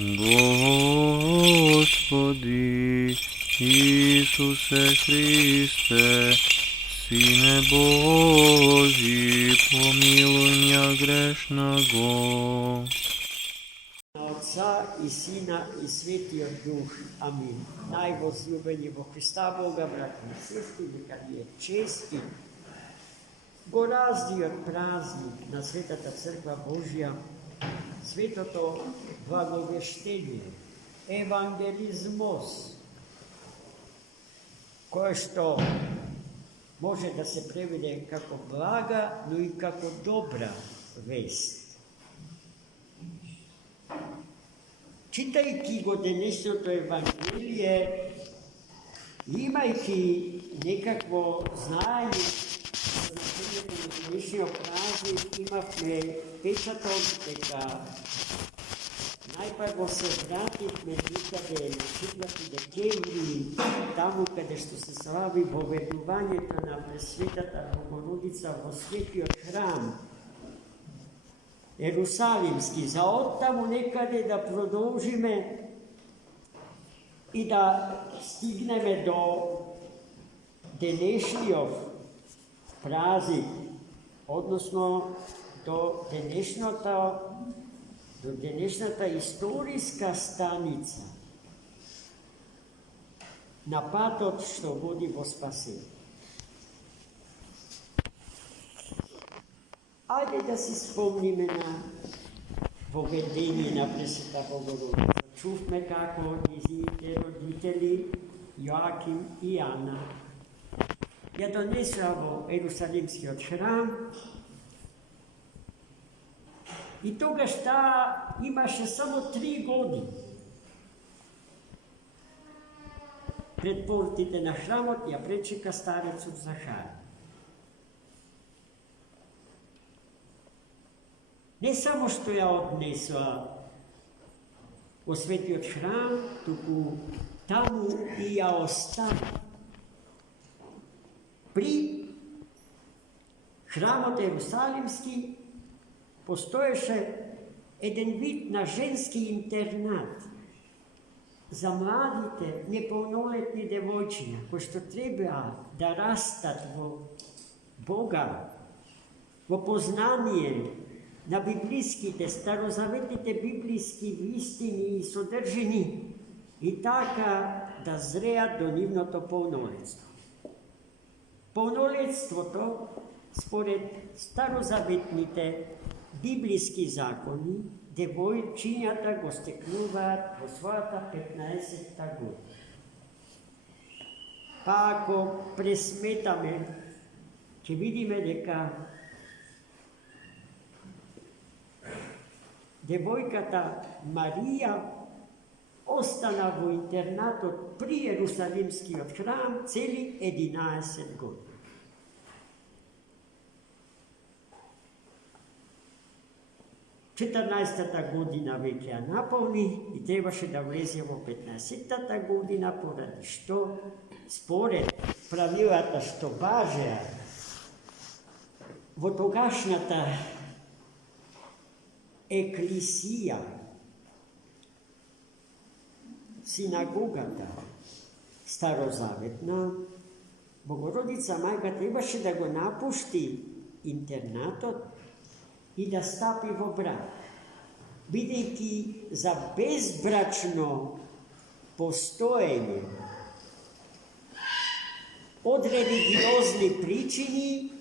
Господи Исусе Христе, Сине Божий, помилуй меня грешного. Отца и Сина и Святия Дух. Амин. Najvozljubeni во Христа Бога, брати и сестри, нека ни е чест и гораздиот празник на Светата Црква Божја, светото благовештение, евангелизмос, кое што може да се преведе како блага, но и како добра вест. Читајќи го денешното Евангелие, имајќи некакво знаење за значењето на денешниот празник, имавме печаток дека најпрво се вративме некаде на 4 декември, таму каде што се слави поведувањето на Пресветата Богородица во Светиот храм Ерусалимски, за оттаму некаде да продолжиме и да стигнеме до денешниот празник, односно до денешната историска станица на патот што води во спасение. Ајде да си спомниме на поведение на Пресвета Богородица. Чувме како низините родители Јоаким и Ана ја донесоа во Ерусалимскиот храм и тогаш таа имаше само 3 години. Пред портите на храмот ја пречека старецот Захар. Не само што ја однесоа во Светиот храм, туку таму и ја остави. При храмот Ерусалимски постоеше еден вид на женски интернат за младите, неполнолетни девојчиња, кои што требаа да растат во Бога, во познание на библиските, старозаветните библиски вистини и содржини и така да зреат до нивното полнолетство. Полнолетството, според старозаветните библиски закони, девојчињата го стекнуваат во својата 15-та година. Па ако пресметаме, ќе видиме дека девојката Марија остана во интернатот при Ерусалимскиот храм цели 11 години. Четрнаесетта година веќе ја наполни и требаше да влезе во 15-та година, поради што, според правилата што важеа во тогашната еклисија, синагогата старозаветна, Богородица мајка требаше да го напушти интернатот и да стапи во брак, бидејќи за безбрачно постоење од религиозни причини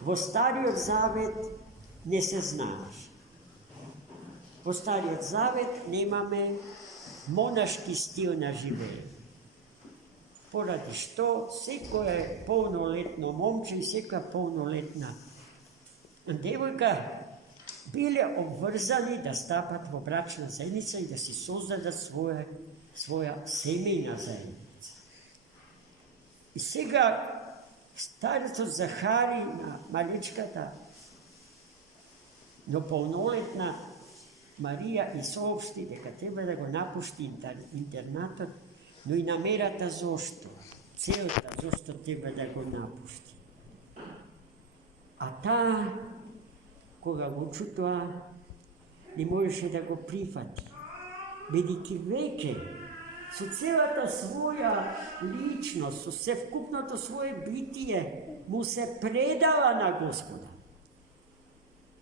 во Стариот Завет не се знаеше. Во Стариот Завет немаме монашки стил на живење, поради што секое полнолетно момче и секоја полнолетна девојка биле обврзани да стапат во брачна заедница и да си создадат своја семејна заедница. И сега старецот Захари на малечката, но полнолетна Марија и соопшти дека треба да го напушти интернатот, но и намерата зошто, целта зошто треба да го напушти. А таа, кога го чутоа, не можеше да го прифати. бидејќи веќе со целата своја личност, со севкупното свое битие, му се предава на Господа.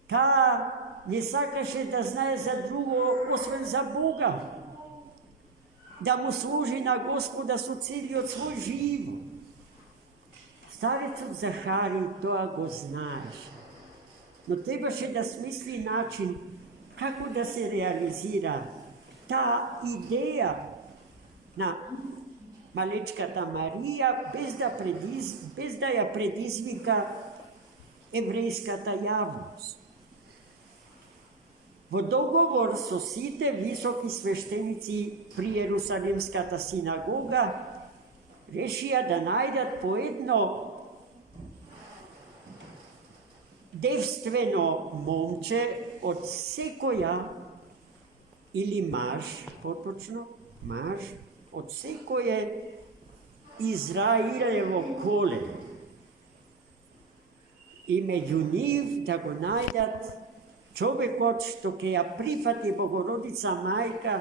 Таа не сакаше да знае за друго, освен за Бога. Да му служи на Господа со целиот свој живот. Старецот Захари тоа го знаеше, но требаше да смисли начин како да се реализира таа идеја на малечката Марија, без да ја предизвика еврејската јавност. Во договор со сите високи свештеници при Јерусалимската синагога решија да најдат по едно девствено момче од секоја, или маж, поточно, маж, од секоје Израилево коле. И меѓу нив да го најдат човекот што ќе ја прифати Богородица мајка,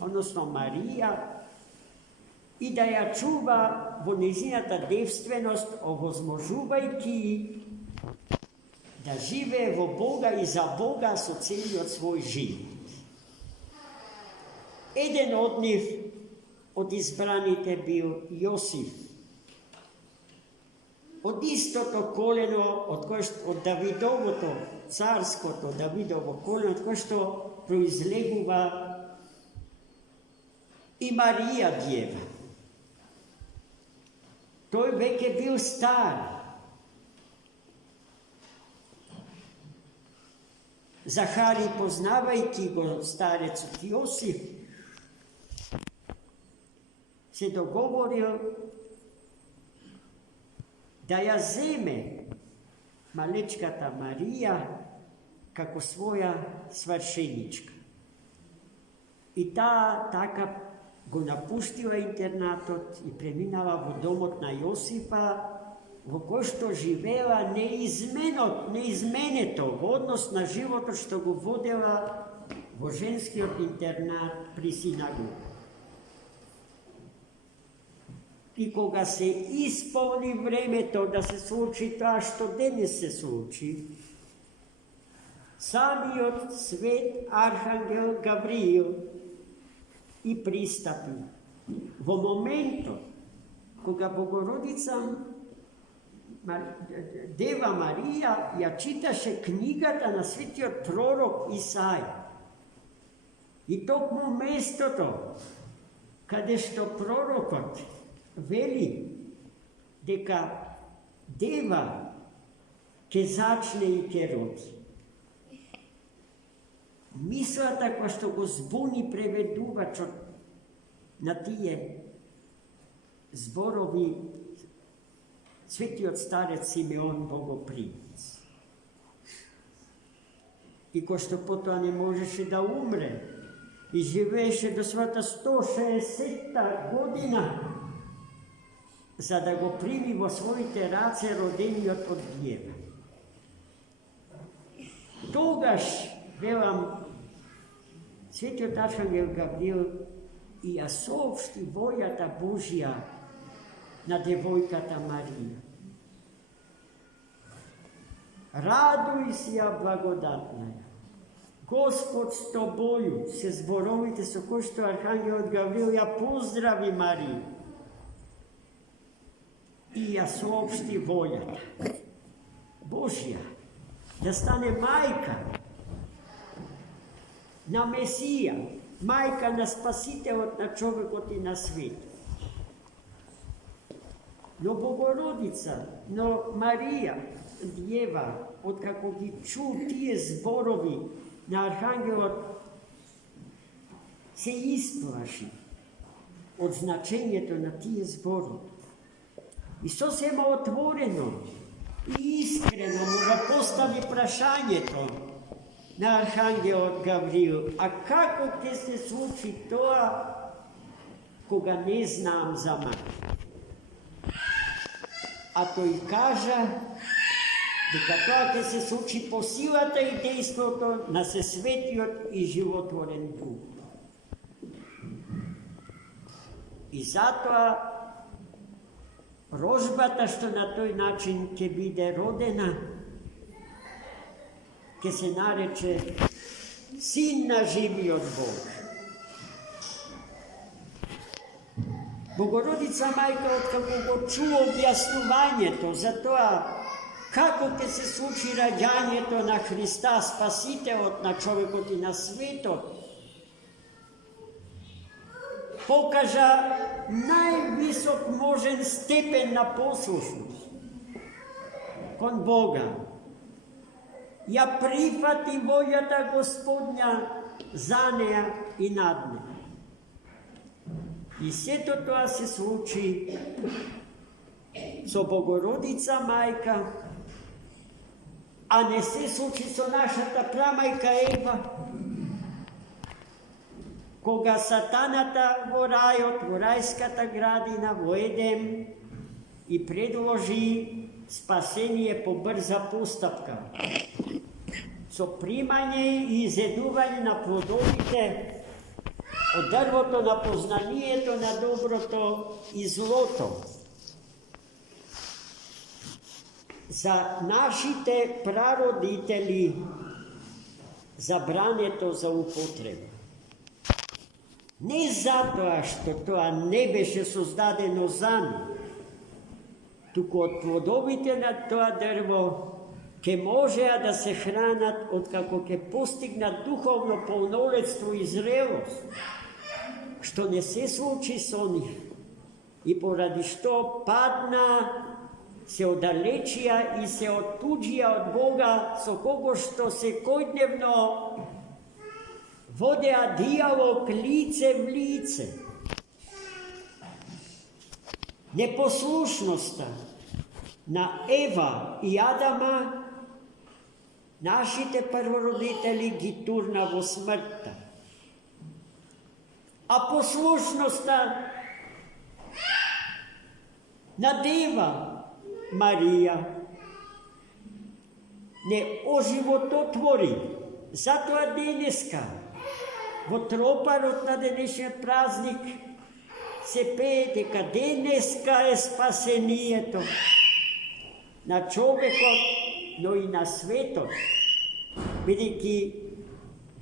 односно Марија, и да ја чува во нејзината девственост, овозможувајќи да живее во Бога и за Бога со целиот свој живот. Еден од нив, од избраните, бил Јосиф. Од истото колено, од Давидовото, царското Давидово колено, од кое што произлегува и Марија Дјева. Тој веќе бил стар. Захари, познавајќи го старецот Јосиф, се договорил да ја земе малечката Марија како своја свршеничка. И таа така го напуштила интернатот и преминала во домот на Јосифа, во кој што живеела неизменето во однос на животот што го водела во женскиот интернат при синагога. И кога се исполни времето да се случи тоа што денес се случи, самиот свет Архангел Гавриил и пристапи. Во моментот кога Богородица Дева Марија ја читаше книгата на светиот пророк Исаја. И токму местото каде што пророкот вели дека Дева ќе зачне и ќе роди. Мислата која што го збуни преведувачот на тие зборови светиот старец Симеон Богопримец. И кој што потоа не можеше да умре и живееше до својата 160-та година, за да го прими во своите раце родениот од Дјева. Тогаш, велам, светиот Архангел Гавриил и ја соопшти војата Божја на девојката Марија. Радуј се, ја благодатна, Господ с тобою, се зборовите со кои што Архангелот Гавриил ја поздрави Марија и ја соопшти војата Божја да стане мајка на Месија, мајка на Спасителот на човекот и на светот. Но Богородица, но Марија Дјева, откако ги чу тие зборови на Архангелот, се исплаши од значењето на тие зборови. И сосема отворено и искрено му го постави прашањето на Архангелот Гавриил: а како ќе се случи тоа кога не знам за мајка? А тој кажа дека тоа ќе се случи по силата и дејството на Сесветиот и животворен Дух. И затоа рожбата што на тој начин ќе биде родена, ќе се нарече Син на живиот Бог. Богородица Мајка, откако го чуо објаснувањето за тоа како ќе се случи раѓањето на Христа, Спасителот на човекот и на светот, покажа највисок можен степен на послушност кон Бога. Ја прифати волјата Господња за неа и над неа. И сето тоа се случи со Богородица Мајка, а не се случи со нашата прамајка Ева, кога сатаната во рајот, во рајската градина, во Едем, и предложи спасение по брза постапка, со примање и изедување на плодовите од дрвото на познанието на доброто и злото. За нашите прародители забрането за употреба. Не затоа што тоа не беше создадено за нив, туку од плодовите на тоа дрво ќе можеа да се хранат откако ќе постигнат духовно полнолетство и зрелост, што не се случи со нив, и поради што падна, се оддалечија и се оттуџија од Бога, со кого што секојдневно водеа диалог лице в лице. Непослушноста на Ева и Адама нашите првородители ги турна во смртта. А послушноста на Дева Марија не оживототвори. Затоа денеска, во тропарот на денешниот празник, се пее дека денеска е спасението на човекот, но и на светот, бидејќи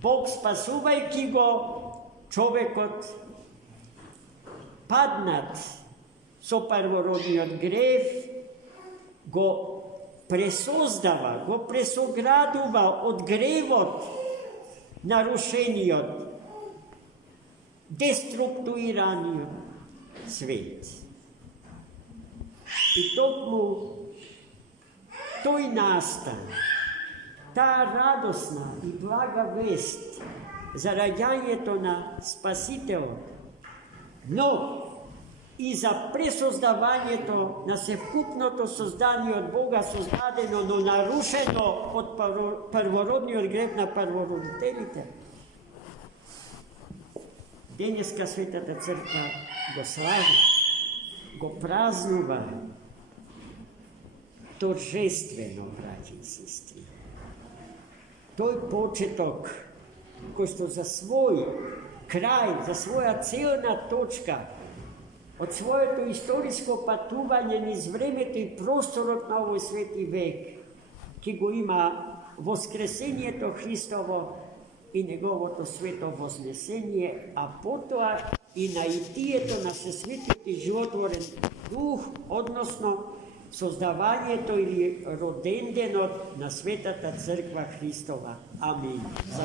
Бог, спасувајќи го човекот паднат со првородниот грев, го пресоздава, го пресоградува од гревот нарушениот, деструктуираниот свет. И токму тој настан, таа радосна и блага вест за раѓањето на Спасителот, но и за пресоздавањето на севкупното создание од Бога, создадено, но нарушено од првородниот грев на првородителите. Денеска Светата Црква го слави, го празнува торжествено, браќи и сестри. Тој почеток, кој што за свој крај, за своја целна точка, од своето историско патување низ времето и просторот на овој свети век, ќе го има воскресението Христово и неговото свето вознесение, а потоа и наитието на Всесветиот и животворен Дух, односно создавањето или роденденот на Светата Црква Христова. Амин. За